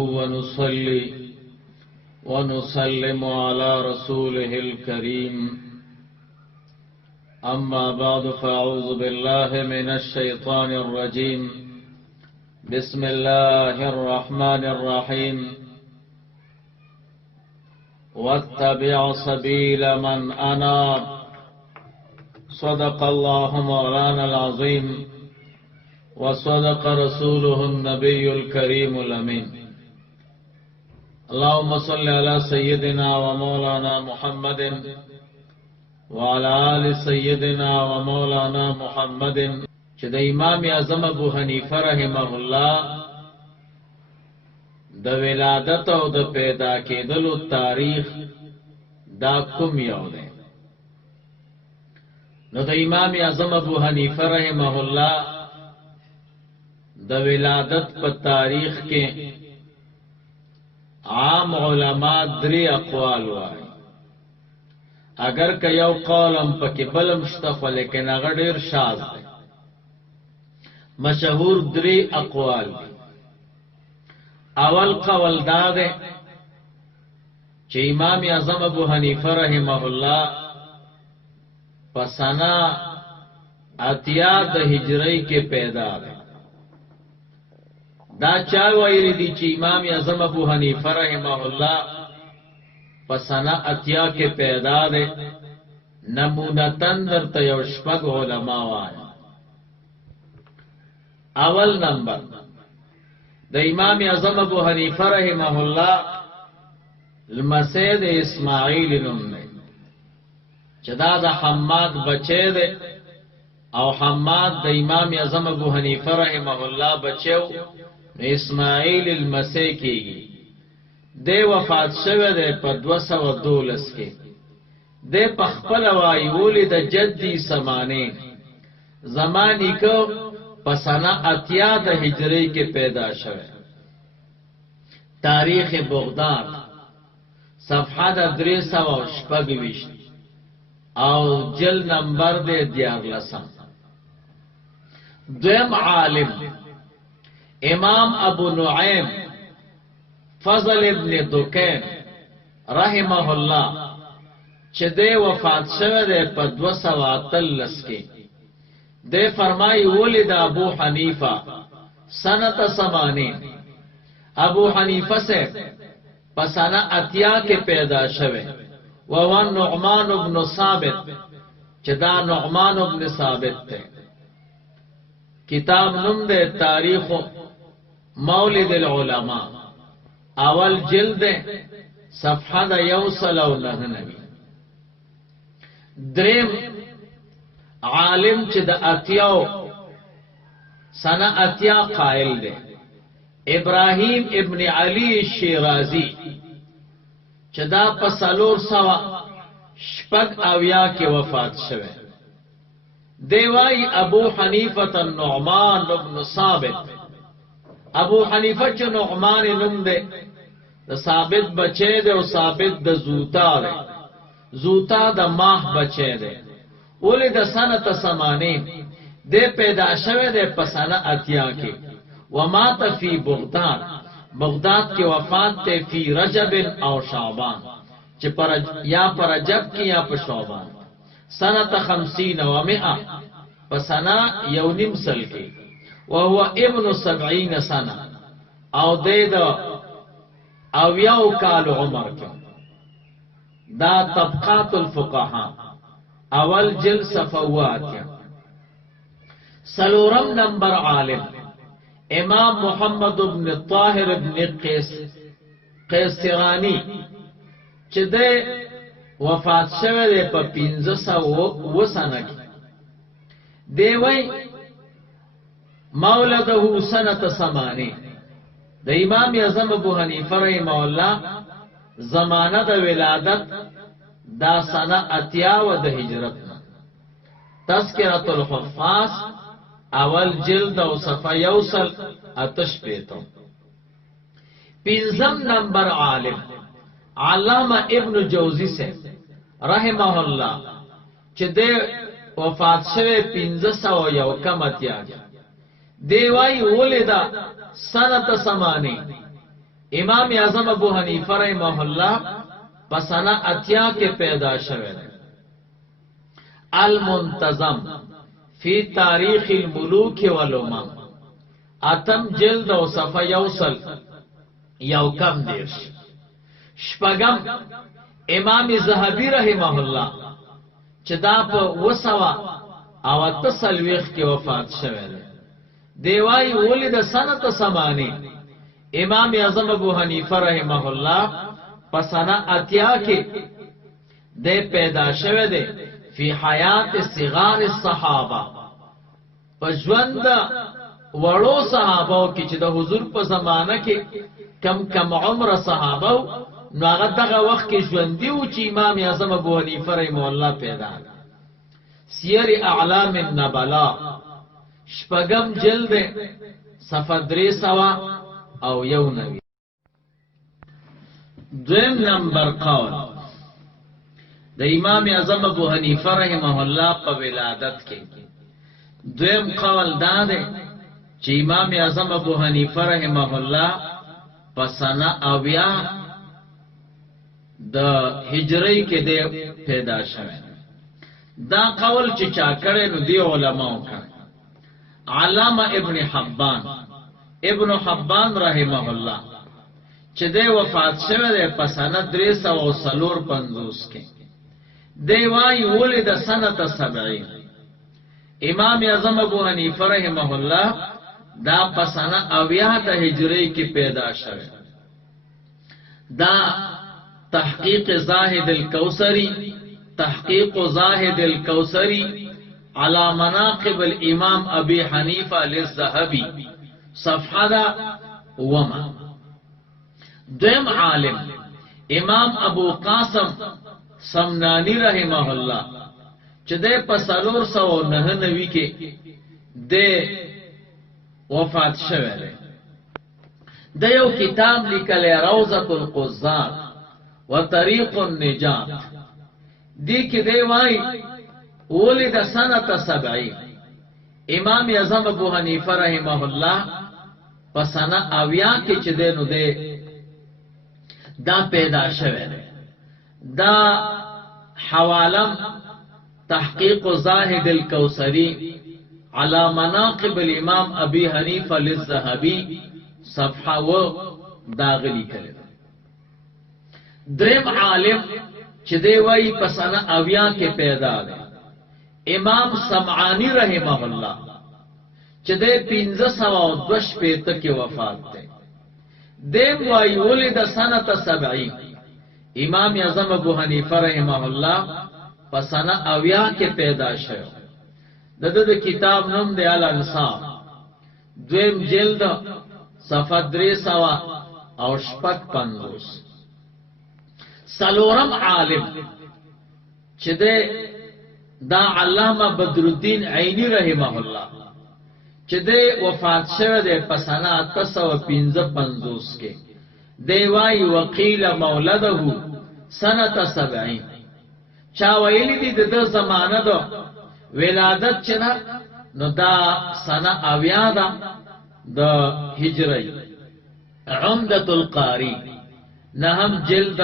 ونصلي ونسلم على رسوله الكريم أما بعد فأعوذ بالله من الشيطان الرجيم بسم الله الرحمن الرحيم واتبع سبيل من أناب صدق الله مولانا العظيم وصدق رسوله النبي الكريم الأمين اللهم صل على سيدنا ومولانا محمد وعلى آل سيدنا ومولانا محمد چې د امام اعظم ابو حنیفه رحمه الله د ولادت او د پیدا کېدلو تاریخ دا کوم یو دی نو د امام اعظم ابو حنیفه رحمه الله د ولادت په تاریخ کې عام علما درې اقوال وایي اگر که یو قولم پکې بلم شته خو لیکن هغه ډېر شاذ دی مشهور درې اقوال دی اول قول دا دی چې امام اعظم ابو حنیفه رحمه الله په سنه 80 د هجری کې پیدا دی دا چا ویلی دی چې امام اعظم ابو حنیفه رحمه الله په سنه 80 کې پیدا دی نمونتن درته یو شپږ علما وایي اول نمبر د امام اعظم ابو حنیفه رحمه الله المسید اسماعیل نوم دی چې دا د حماد بچی دی او حماد د امام اعظم ابو حنیفه رحمه الله بچیو اسماعیل المسی کېږي دی وفات شوی دی په 212 کې دی په خپل وایي ولید جدي سمانه زمانی کو په سنه 80 د هجری کې پیدا شوی تاریخ بغداد صفحه د 326 او جل نمبر دے 14 دویم عالم امام ابو نعیم فضل ابن دکین رحمه الله چې دی وفات شوی دی په 213 کې دی فرمایي ولد ابو حنیفه سنه 80 ابو حنیفه سے په سنه 80 کې پیدا شوی وهو نعمان بن ثابت چې دا نعمان بن ثابت ته کتاب نوم دے تاریخ مولد العلماء اول جلد صفحه دا 199 دریم عالم چې د 80 سنه 80 قائل دی ابراهیم ابن علی شیرازی چې دا په 300 کې وفات شوه دیوای ابو حنیفه النعمان ابن ثابت ابو حنیفه چې نعمان نوم دی د ثابت بچی دی او ثابت د زوتا دی زوتا د ماح بچی دی ولید سنه 80 دی پیدا شوه دی په سنه 80 کې ومات فی بغداد بغداد کې وفات ته فی رجب او شعبان چې پر یا پر رجب کې یا په شعبان سنه 50 و 100 په سنه یو نیم سل کې وهو ابن 70 سنه او د او یو کال عمر کې دا طبقات الفقهاء اول جل صفوات سلورم نمبر عالم امام محمد بن طاهر بن قیسرانی چې د وفات شوه دی په 1500 سنه کې دی وای مولده سنه 80 د امام اعظم ابو حنیفه رحمه الله زمانه د ولادت دا سنه 80 د هجرت تذکرۃ الحفاظ اول جلد او صفحه یوصل اتش پیتو پنځم نمبر عالم علامہ ابن جوزی سے رحمه الله چې د وفات شوه 1500 کم اتیا دی وای ولدا سنه 80 امام اعظم ابو حنیفه رحمه الله پسنا اتیا کې پیدا شوه. المنتظم فی تاریخ الملوک والامم، اتم جلد او صفحه یوصل یو کم دیرش. شپږم امام زهبی رحمه الله چې دا په وسوا او تسلويخ کې وفات شوه دی. دیوای ولید سنه سمانی امام اعظم ابو حنیفه رحمه الله پسنا اتیا کې د پیدا شوه دی فی حیات صغار الصحابه، پژوند وړو صحابه کې چې د حضور په زمانہ کې کم عمر صحابه نو هغه دغه وخت کې ژوند دی چې امام اعظم ابو حنیفه رحمه الله پیدا. سیر اعلام النبلاء شپږم جلد صفحه 391. دویم نمبر قول د امام اعظم ابو حنیفه رحمه الله په ولادت کې. دویم قول دا دی چې امام اعظم ابو حنیفه رحمه الله په سنه 90 د هجری کې دی پیدا شوه. دا قول چې چا کړي نو دی علماء کا علامه ابن حبان رحمه الله چې دی وفات شوه دی په سنه 350 کې. دی وايي ولد سنه 70. امام اعظم ابو حنیفه رحمه الله دا په سنه 90 د هجری کې پیدا شوه. دا تحقیق زاهد الکوثری، تحقیق زاهد الکوثری على مناقب الامام ابي حنیفه للذهبی صفحه دا وما. دویم عالم امام ابو قاسم سمنانی رحمه الله چې د په 499 کې د وفات شوه دی. د یو کتاب لیکلی روضة القزار و طریق النجات. دی کې دی وای ولد سنه 70. امام اعظم ابو حنیفه رحمه الله په سنه 90 کې چې دینو دی دا پیدا شوه دی. دا حوالم تحقیق زاهد الکوثری على مناقب الامام ابي حنیفه للذهبی صفحه و داغلی کړي. دریم عالم چې دی وای په سنه 90 کې پیدا دی امام سمعانی رحمه الله چې دی 1502 کې وفات دی. دیم وای ولد سنه 70. امام اعظم ابو حنیفه رحمه الله په سنه 90 کې پیدا شو. د کتاب نوم دی الانصاف، دویم جلد صفحه 350. سلورم عالم چې دا علامه بدر الدین عینی رحمه الله چې وفات شوه دی په سنه 855 کې. دی وای وقیل مولده سنه 70. چا ویلی دی د زمانه دو ولادت چې نو دا سنه 90 ده د هجری. عمدة القاری نهم جلد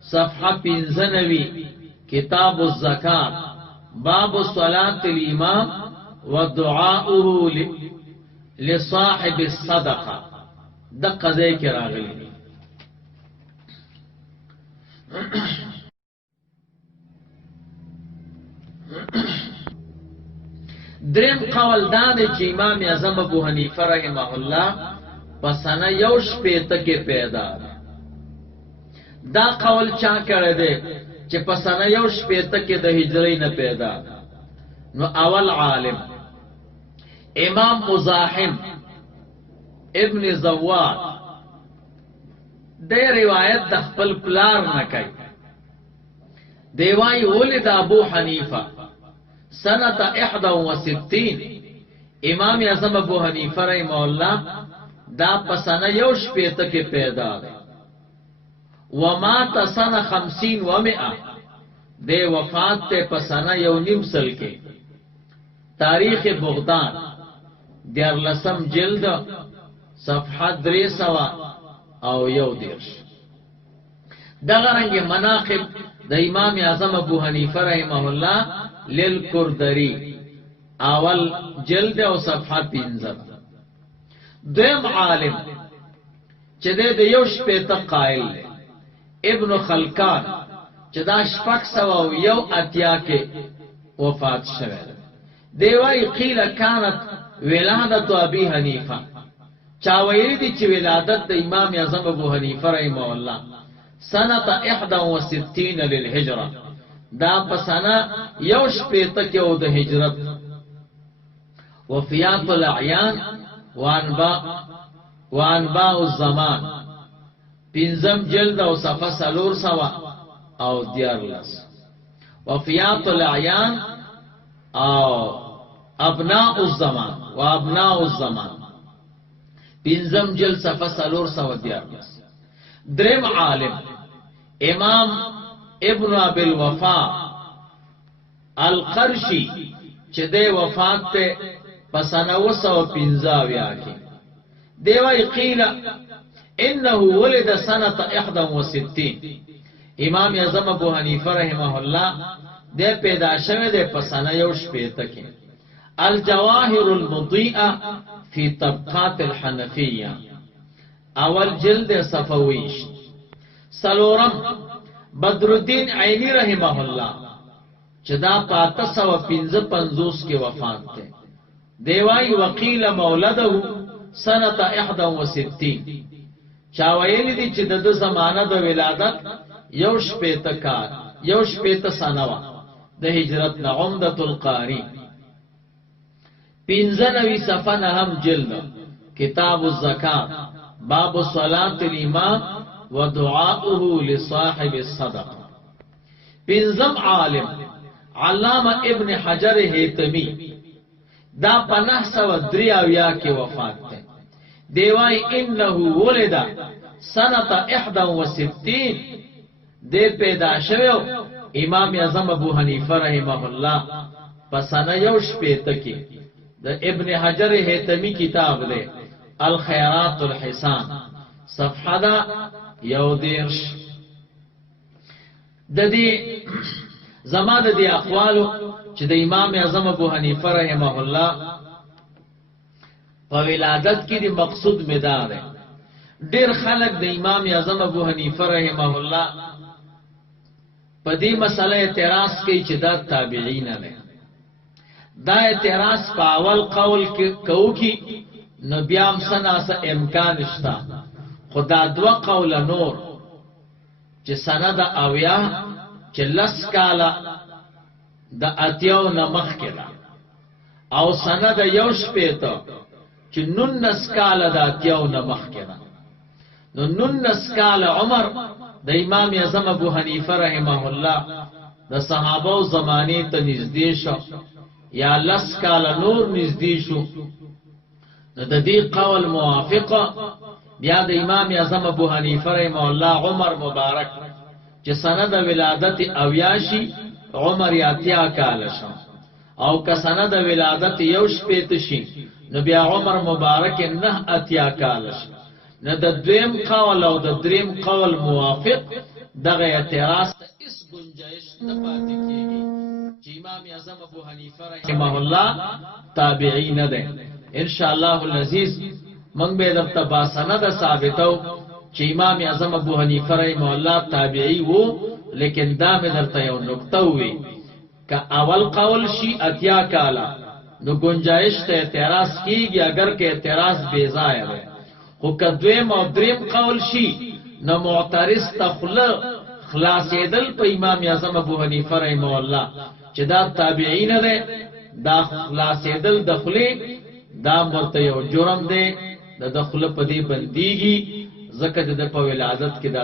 صفحه 95 کتاب الزکات باب صلاة الامام ودعاؤه لصاحب الصدقه دقه ځای کې راغلی. دریم قول دا دی چې امام اعظم ابو حنیفه رحمه الله په سنه 1 کې پیدا. دا قول چا کړی دی چې په سنه 1 کې د هجری نه پیدا؟ نو اول عالم امام مزاحم ابن زواد د روایت د خپل پلار نه کوي. دی وای ولد ابو حنیفه سنه 61. امام اعظم ابو حنیفه رحمه الله دا په سنه 1 کې پیدا دی. ومات سنه 50 و 100. دی وفات ته په سنه 1 کې. تاریخ بغداد 14 جلد صفحه 300 او یو دیرش. دغه رنګ مناقب د امام اعظم ابو حنیفه رحمه الله للکردری اول جلد او صفحه 15. دویم عالم چې د یو شپې ته قائل دی ابن خلکان چې دا شپږ سوه یو اتیا کې وفات شوه. دیوای قیل کانت ولادت ابي حنیفه، چا ویل دي چې ولادت د امام اعظم ابو حنیفه رحمه الله سنه 61 للهجره، دا په سنه یو شپېته کې او د هجرت. وفيات الاعيان وانباء الزمان پنځم جلد او صفحه 400 او 14. وفيات الاعيان او ابناء الزمان وابناء الزمان پنځم جلد صفحه 414. دریم عالم امام ابن ابي الوفا القرشي چې د وفات ته پسنه 215 کې. دیوای قیل انه ولد سنه 61. امام اعظم ابو حنیفه رحمه الله د پیدا شوه د پسنه یو شپېته کې. الجواهر المضيئه في طبقات الحنفيه اول جلد صفویش. سلورم بدر الدین عینی رحمه الله چې دا 555 کې وفات ده. دیوای وقیل مولده سنه 61. چا ویل دي چې د زمانه د ولادت یو شپېته کال یو شپېته سنه د هجرت نه. عمدة القاری 95 صفحه نهم جلد کتاب الزکات باب صلاة الامام ودعاؤه لصاحب الصدقه. پنځم عالم علامه ابن حجر هیتمی دا 593 کې وفات ده. دیوای انه ولد سنه 61. د پیدا شوه امام اعظم ابو حنیفه رحمه الله په سنه یو شپېته کې. د ابن حجر هیتمی کتاب ده الخيرات الحسان صفحه دا یو دیرش. د دې زما د دې اقوالو چې د امام اعظم ابو حنیفه رحمه الله په ولادت کې د مقصود مدار دی. ډېر خلک د امام اعظم ابو حنیفه رحمه الله په دې مسله اعتراض کوي چې دا تابعین نه. دا اعتراض په اول قول کې کوي نو بیا هم سناسه امکان شته. خدا دوا قول نور چې سند اویا چې لس کاله د اتیاو نمخ کړه او سند یو شپېته چې 19 کاله د اتیاو نمخ کړه. نو 19 کاله عمر د امام اعظم ابو حنیفه رحمه الله د صحابه زمانه ته نږدې شو یا لس کاله نور نږدې شو. نو د دې قول موافقه بیا د امام اعظم ابو حنیفه رحمه الله عمر مبارک چې سند ولادت اویاشی عمر یاتیا کال شو او که سند ولادت یو شپېته شي نو بیا عمر مبارک نه اتیا کال شو. نه د دویم قول او د دریم قول موافق دغه اعتراض ته اس گنجائش نه پاتې کیږي چې امام اعظم ابو حنیفه رحمه الله تابعی نه ده. ان شاء الله العزیز من به د تباسنه ده ثابتو چې امام اعظم ابو حنیفه رحمه الله تابعی وو. لیکن دا مې درته یو نقطه وی که اول قول شي اتیا کالا نو گنجائش ته اعتراض کیږي اگر که اعتراض بے ځای وي. خو که دویم او دریم قول شي نو معترض تخله خلاصېدل په امام اعظم ابو حنیفه رحمه الله چې دا تابعین ده دا خلاصېدل دخله دا مرته یو جرم دی د دخله په دې بنديږي ځکه د په ولادت کې دا